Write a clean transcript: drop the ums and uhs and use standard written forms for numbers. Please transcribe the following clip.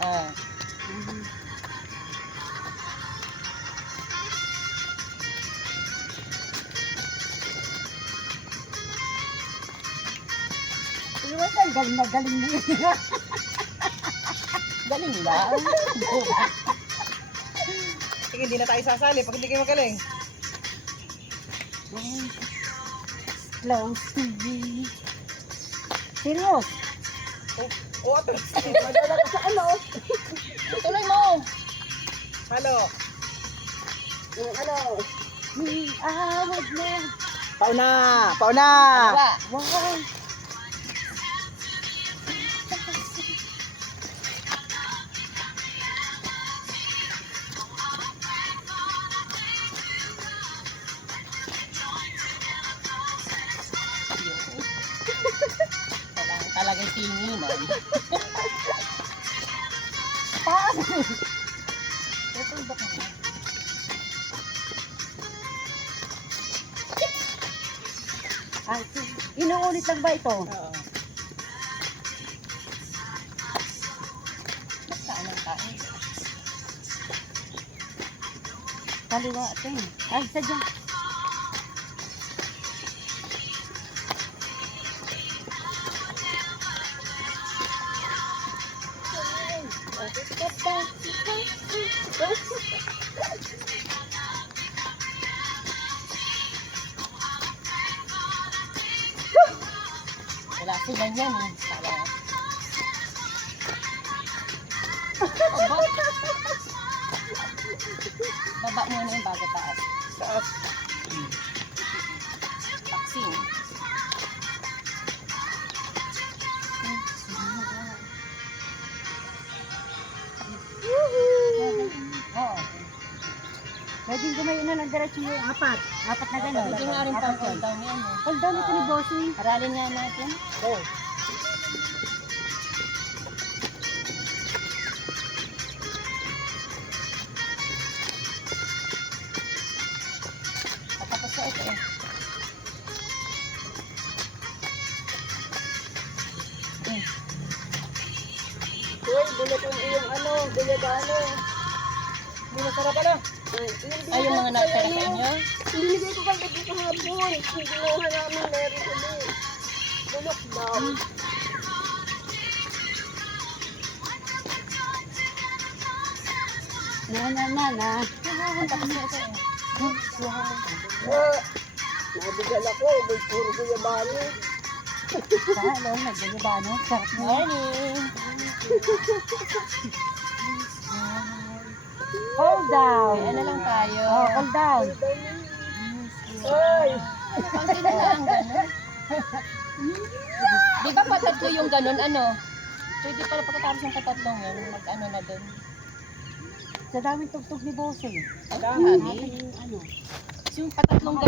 Ah. Galing na galing niya. Galing lang. Sige, hindi na tayo sasali pag hindi kayo magaling. Close to me. Serious? Oo, ito. Madala ka sa ano? Tuloy mo. Halo. Yung ano? Awad na. Pauna! Pauna! Dalawa. Wow. Talagang tinginan. Paano? Ito ba ka na? Ay, inuulit lang ba ito? Oo. Saan ang kain? Kaliwa ito eh. Ay, sadya. Wala sila yan eh. Para. Baba muna yung bago taas. Taas. Vaccine. Oo. Pwedeng kumain na ng diretso yung apat. Apat na gano'n. Hindi nga rin pang cool down yan eh. Hold down ito ni Bossing. Aralin nga natin. Go. Tapos na ito eh. Uy, bulot ang iyong ano, bilyagano. Hindi masarap pala. Ay, yung mga natira sa inyo? Binigay ko kang dito kahapon. Kinuha namin meron ulit. Bulok daw. Na. Tapos na ito eh. Nabigal ako. May puro guyabano. Salo, naguyabano. Sarap mo. Morning! Hold down. May ano lang tayo. Oh, hold down. Ay! Pangkin na lang gano'n. Di ba patatlo yung gano'n ano? Pwede pala pagkatapos ng katatlong yun, mag-ano na doon. Sa daming tugtog ni Bossing. Dami. Ano? Yung patatlong